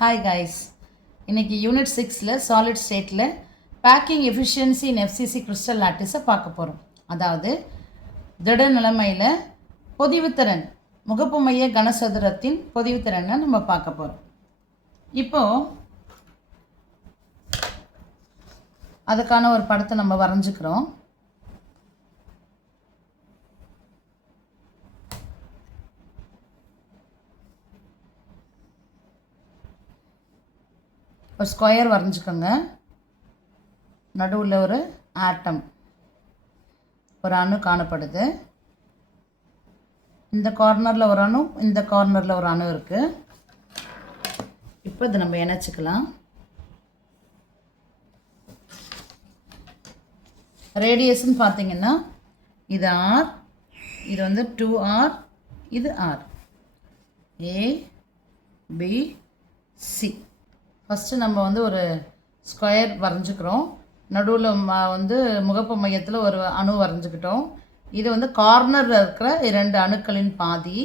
Hi guys, இன்றைக்கி unit 6ல் solid ஸ்டேட்டில் packing efficiency in FCC crystal லாட்டிஸை பார்க்க போகிறோம். அதாவது திட நிலைமையில் பொதிவுத்திறன் முகப்பு மைய கனசதுரத்தின் பொதிவுத்திறனை நம்ம பார்க்க போகிறோம். இப்போது அதுக்கான ஒரு படத்தை நம்ம வரைஞ்சிக்கிறோம். ஒரு ஸ்கொயர் வரைஞ்சிக்கோங்க. நடுவில் ஒரு ஆட்டம், ஒரு அணு காணப்படுது. இந்த கார்னரில் ஒரு அணு, இந்த கார்னரில் ஒரு அணு இருக்குது. இப்போ இதை நம்ம இணைச்சிக்கலாம். ரேடியஸ்ன்னு பார்த்தீங்கன்னா இது ஆர், இது வந்து 2R, இது ஆர். ஏ பி சி. ஃபஸ்ட்டு நம்ம வந்து ஒரு ஸ்கொயர் வரைஞ்சிக்கிறோம். நடுவில் வந்து முகப்பு மையத்தில் ஒரு அணு வரைஞ்சிக்கிட்டோம். இது வந்து கார்னரில் இருக்கிற 2 அணுக்களின் பாதி.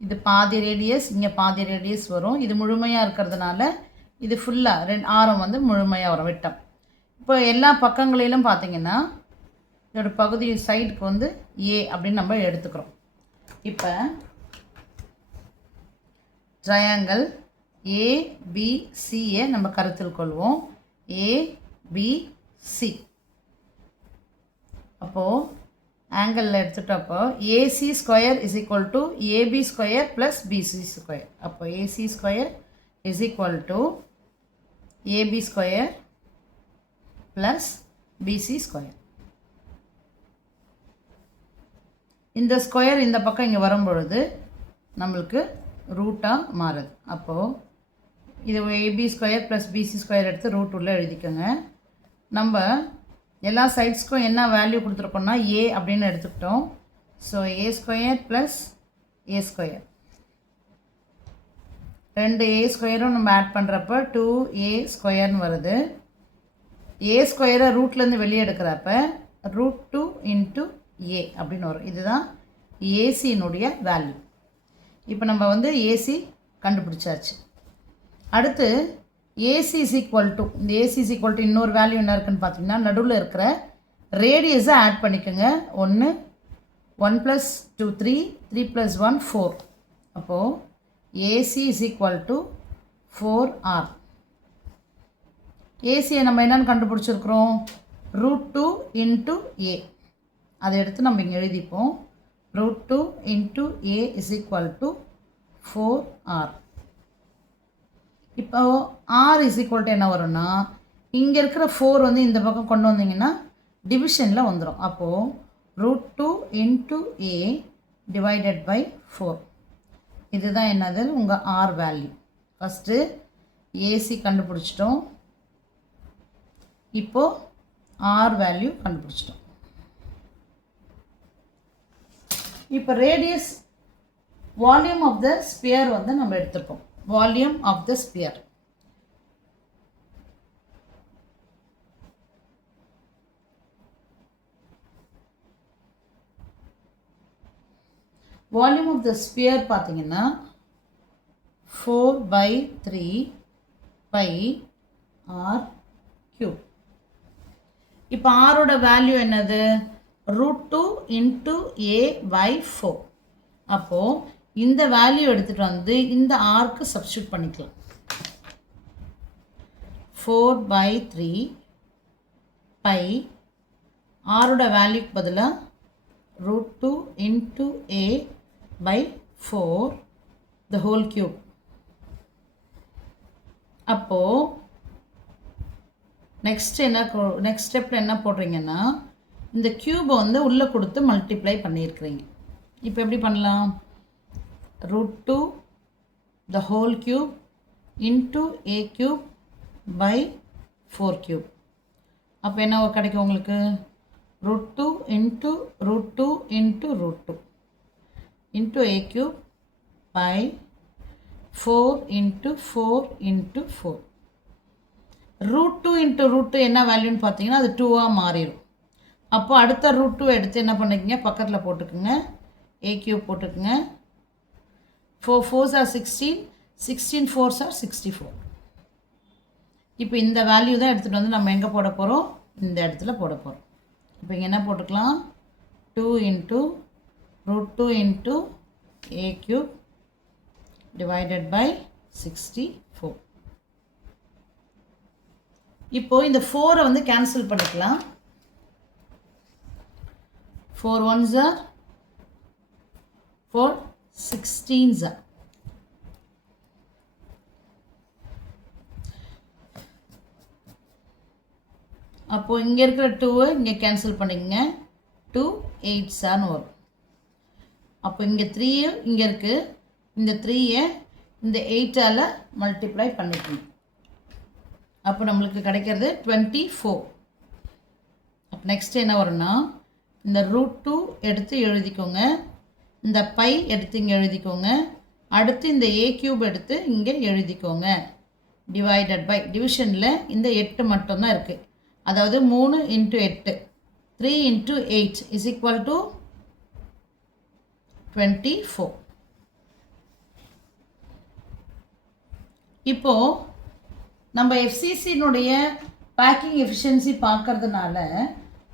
இது பாதி ரேடியஸ், இங்கே பாதி ரேடியஸ் வரும். இது முழுமையாக இருக்கிறதுனால இது ஃபுல்லாக 2 ஆரம் வந்து முழுமையாக வரும், விட்டம். இப்போ எல்லா பக்கங்களிலும் பார்த்திங்கன்னா இதோட பகுதி சைடுக்கு வந்து ஏ அப்படின்னு நம்ம எடுத்துக்கிறோம். இப்போ ட்ரையாங்கிள் ஏபிசியை நம்ம கருத்தில் கொள்வோம். ஏபிசி. அப்போது ஆங்கிளில் எடுத்துட்டப்போ AC square is equal to AB square plus BC square. அப்போ AC square is equal to AB square plus BC square. இந்த ஸ்கொயர் இந்த பக்கம் இங்கே வரும்பொழுது நம்மளுக்கு ரூட்டாக மாறுது. அப்போது இது AB square plus BC square எடுத்து ரூட் உள்ளே எழுதிக்கோங்க. நம்ம எல்லா சைட்ஸ்க்கும் என்ன வேல்யூ கொடுத்துருக்கோம்னா ஏ அப்படின்னு எடுத்துக்கிட்டோம். So A square plus A square, 2 ஏ ஸ்கொயரும் நம்ம ஆட் பண்ணுறப்ப 2a ஸ்கொயர்னு வருது. ஏ ஸ்கொயரை ரூட்லேருந்து வெளியே எடுக்கிறப்ப √2 × a அப்படின்னு வரும். இதுதான் ஏசியினுடைய வேல்யூ. இப்போ நம்ம வந்து ஏசி கண்டுபிடிச்சாச்சு. அடுத்து ஏசி இஸ் ஈக்குவல் டு, இந்த ஏசி இஸ் ஈக்குவல் டு இன்னொரு வேல்யூ என்ன இருக்குன்னு பார்த்தீங்கன்னா நடுவில் இருக்கிற ரேடியஸை ஆட் பண்ணிக்கோங்க. 1 + 2 3, 3 + 1 4. அப்போது AC is equal to 4R. ஏசியை நம்ம என்னென்னு கண்டுபிடிச்சிருக்கிறோம், √2 × a. அதை எடுத்து நம்ம இங்கே எழுதிப்போம். √2 × a is equal to 4R. இப்போ R இஸ் ஈக்குவல் டு என்ன வரும்னா, இங்கே இருக்கிற 4 வந்து இந்த பக்கம் கொண்டு வந்தீங்கன்னா டிவிஷனில் வந்துடும். அப்போது √2 × a டிவைடட் பை 4. இதுதான் என்னது உங்கள் R வேல்யூ. ஃபஸ்ட்டு ஏசி கண்டுபிடிச்சிட்டோம். இப்போது R வேல்யூ கண்டுபிடிச்சிட்டோம். இப்போ radius volume of the sphere வந்து நம்ம எடுத்துப்போம். Volume of the sphere. Volume of the sphere பார்த்தீங்கன்னா 4/3 πr3. இப்போ ஆரோட வேல்யூ என்னது, √2 × a/4. அப்போது இந்த வேல்யூ எடுத்துகிட்டு வந்து இந்த ஆர்க்கு சப்ஸ்டியூட் பண்ணிக்கலாம். 4/3 π ஆரோட வேல்யூக்கு பதிலாக √2 × a/4 the whole cube. அப்போது நெக்ஸ்ட் ஸ்டெப்பில் என்ன போடுறீங்கன்னா இந்த க்யூபை வந்து உள்ளே கொடுத்து மல்டிப்ளை பண்ணியிருக்கிறீங்க. இப்போ எப்படி பண்ணலாம், √2 the whole cube × a³ by 4³. அப்போ என்ன கிடைக்கும் உங்களுக்கு, √2 × √2 × √2 × a³ by 4 × 4 × 4. √2 × √2 என்ன வேல்யூன்னு பார்த்தீங்கன்னா அது 2ஆக மாறிடும். அப்போ அடுத்த √2 எடுத்து என்ன பண்ணிக்கங்க, பக்கத்தில் போட்டுக்குங்க, a³ போட்டுக்குங்க. 4 4s are 16, 16 4s are 64. இப்போ இந்த வேல்யூ தான் எடுத்துகிட்டு வந்து நம்ம எங்கே போட போகிறோம், இந்த இடத்துல போட போகிறோம். இப்போ இங்கே என்ன போட்டுக்கலாம், 2 into √2 into a cube divided by 64. இப்போ இந்த 4 வந்து கேன்சல் பண்ணிக்கலாம். 4 1s are 4 16s are. அப்போ இங்கே இருக்கிற 2 இங்கே கேன்சல் பண்ணிக்கங்க. 2 8s ஆர்னு வரும். அப்போ இங்கே 3 இங்கே இருக்குது, இந்த 3 இந்த 8ஆல் மல்டிப்ளை பண்ணிக்கணும். அப்போ நம்மளுக்கு கிடைக்கிறது 24. அப்போ நெக்ஸ்ட் என்ன வரும்னா, இந்த √2 எடுத்து எழுதிக்கோங்க, இந்த பை எடுத்து இங்கே எழுதிக்கோங்க, அடுத்து இந்த a cube எடுத்து இங்கே எழுதிக்கோங்க. டிவைடட் பை, டிவிஷனில் இந்த 8 மட்டும்தான் இருக்குது. அதாவது 3 into 8, 3 into 8 is equal to 24. இப்போது நம்ம FCCனுடைய பேக்கிங் எஃபிஷியன்சி பார்க்கறதுனால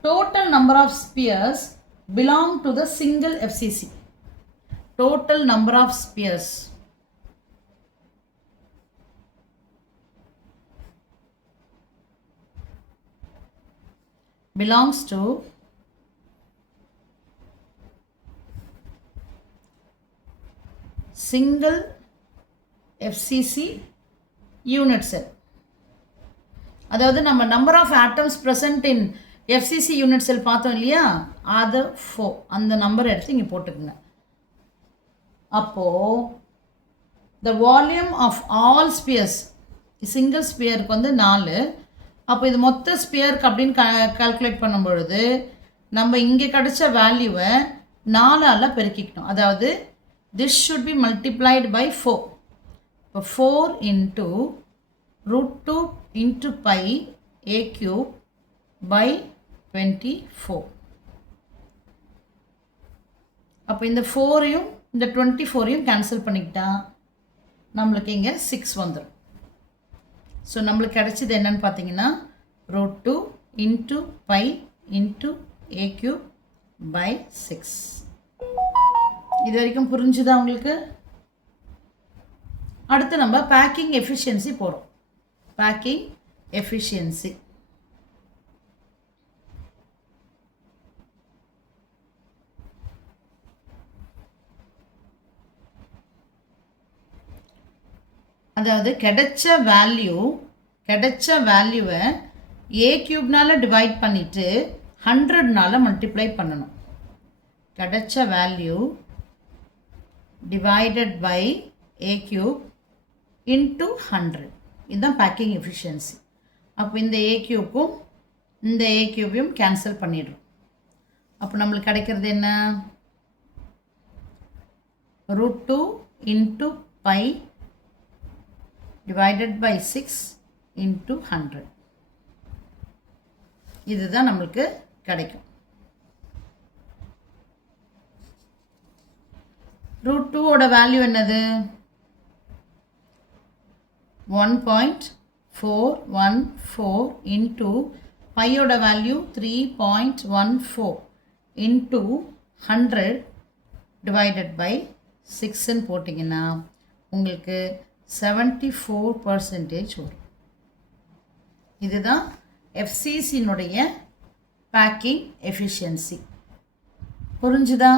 total number of spheres belong to the single FCC. Total number of spheres belongs to single FCC unit cell. அதாவது நம்ம number of atoms present in FCC unit cell பார்த்தோம் இல்லையா, அது 4. அந்த number எடுத்து இங்கே போட்டுக்குங்க. அப்போது the volume of all spheres, single ஸ்பியருக்கு வந்து 4. அப்போ இது மொத்த ஸ்பியருக்கு அப்படின்னு கால்குலேட் பண்ணும் பொழுது நம்ம இங்கே கிடைச்ச வேல்யூவை 4ஆல் பெருக்கிக்கணும். அதாவது this should be multiplied by 4. இப்போ 4 into √2 into pi a cube by 24. அப்போ இந்த 4ஐயும் இந்த 24ஐயும் கேன்சல் பண்ணிக்கிட்டா நம்மளுக்கு இங்கே 6 வந்துடும். ஸோ நம்மளுக்கு கிடைச்சது என்னன்னு பார்த்தீங்கன்னா √2 into pi into a cube by 6. இது வரைக்கும் புரிஞ்சுதா உங்களுக்கு? அடுத்து நம்ம பேக்கிங் எஃபிஷியன்சி போகிறோம். பேக்கிங் எஃபிஷியன்சி அதாவது கிடைச்ச வேல்யூவை a கியூப்னால் டிவைட் பண்ணிவிட்டு 100னால மல்டிப்ளை பண்ணணும். கிடைச்ச value divided by a cube into 100. இதுதான் பேக்கிங் எஃபிஷியன்சி. அப்போ இந்த a கியூப்பும் இந்த a கியூபையும் கேன்சல் பண்ணிடுறோம். அப்போ நம்மளுக்கு கிடைக்கிறது என்ன, √2 into pi divided by 6 into 100. இதுதான் நம்மளுக்கு கிடைக்கும். √2ஓட வேல்யூ என்னது, 1.414 into பையோட வேல்யூ 3.14 into 100 divided by 6ன்னு போட்டிங்கன்னா உங்களுக்கு 74% வரும். இதுதான் FCCனுடைய பேக்கிங் எஃபிஷியன்சி. புரிஞ்சுதா?